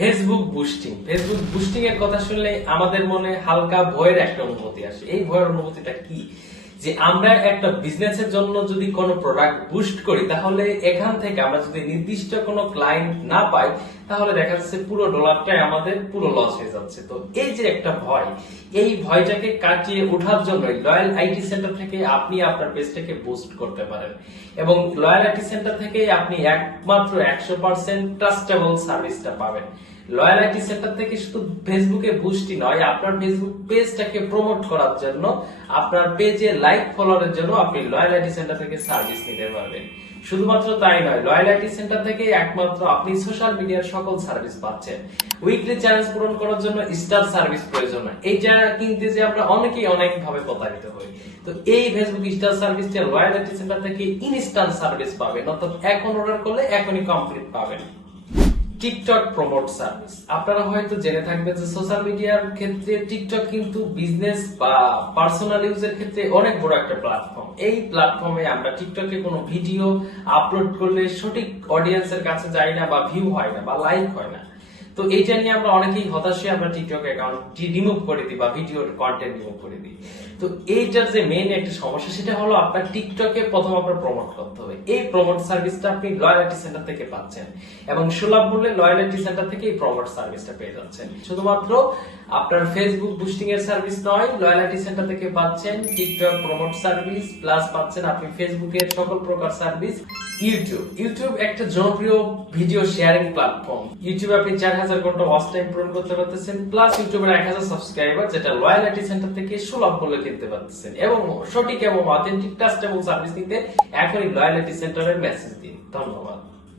Facebook boosting এর কথা শুনলে আমাদের মনে হালকা ভয়ের একটা অনুভূতি আসে। এই ভয়ের অনুভূতিটা কি, যে আমরা একটা বিজনেসের জন্য যদি কোনো প্রোডাক্ট বুস্ট করি, তাহলে এখান থেকে আমরা যদি নির্দিষ্ট কোনো ক্লায়েন্ট না পাই, তাহলে দেখা যাচ্ছে পুরো ডলারটাই আমাদের পুরো লস হয়ে যাচ্ছে। তো এই যে একটা ভয়, এই ভয়টাকে কাটিয়ে ওঠার জন্য লয়াল আইটি সেন্টার থেকে আপনি আপনার পেজটাকে বুস্ট করতে পারেন। এবং লয়াল আইটি সেন্টার থেকে আপনি একমাত্র 100% ট্রাস্টেবল সার্ভিসটা পাবেন। লয়াল আইটি সেন্টার থেকে শুধু ফেসবুকে বুস্টই নয়, আপনার ফেসবুক পেজটাকে প্রমোট করার জন্য, আপনার পেজে লাইক ফলোয়ারের জন্য আপনি লয়াল আইটি সেন্টার থেকে সার্ভিস নিতে পারবেন। শুধুমাত্র তাই নয়, লয়াল আইটি সেন্টার থেকে একমাত্র আপনি সোশ্যাল মিডিয়ার সকল সার্ভিস পাচ্ছেন। উইকলি চ্যালেঞ্জ পূরণ করার জন্য স্টার সার্ভিস প্রয়োজন হয়, এইটা কিনতে যে আমরা অনেকেই অনেক ভাবে প্রতারিত হই। তো এই ফেসবুক স্টার সার্ভিসটা লয়াল আইটি সেন্টার থেকে ইনস্ট্যান্ট সার্ভিস পাবেন, অর্থাৎ এখন অর্ডার করলে এখনই কমপ্লিট পাবেন। টিকটক প্রমোট সার্ভিস, আপনারা হয়তো জেনে থাকবেন যে সোশ্যাল মিডিয়ার ক্ষেত্রে টিকটক কিন্তু বিজনেস বা পার্সোনাল ইউজের ক্ষেত্রে অনেক বড় একটা প্ল্যাটফর্ম। এই প্ল্যাটফর্মে আমরা টিকটকে কোনো ভিডিও আপলোড করলে সঠিক অডিয়েন্সের কাছে যায় না, বা ভিউ হয় না, বা লাইক হয় না। তো এইটা নিয়ে আমরা অনেকেই হতাশ হয়ে আমরা টিকটক অ্যাকাউন্ট রিমুভ করে দিই, বা ভিডিওর কন্টেন্ট রিমুভ করে দিই। তো এইটার যে মেইন একটা সমস্যা, সেটা হলো আপনার টিকটকে প্রথম আপনার প্রমোট করতে হবে। এই প্রমোট সার্ভিসটা আপনি লয়ালিটি সেন্টার থেকে পাচ্ছেন, এবং সুলভ মূল্যে লয়ালিটি সেন্টার থেকে এই প্রমোট সার্ভিসটা পেয়ে যাচ্ছেন। শুধুমাত্র আপনার ফেসবুক বুস্টিং এর সার্ভিস নয়, লয়ালিটি সেন্টার থেকে পাচ্ছেন টিকটক প্রমোট সার্ভিস, প্লাস পাচ্ছেন আপনি ফেসবুকের সকল প্রকার সার্ভিস। ইউটিউব একটা জনপ্রিয় ভিডিও শেয়ারিং প্ল্যাটফর্ম। ইউটিউবে আপনি 4000 ঘন্টা ওয়াচ টাইম পূরণ করতে পারতেছেন, প্লাস ইউটিউবের 1000 সাবস্ক্রাইবার, যেটা লয়ালিটি সেন্টার থেকে সুলভ মূল্যে কিনতে পারতেছেন। এবং সঠিক এবং অথেন্টিক ট্রাস্টেবল সার্ভিস নিতে এখনই লয়ালিটি সেন্টারের মেসেজ দিন। ধন্যবাদ।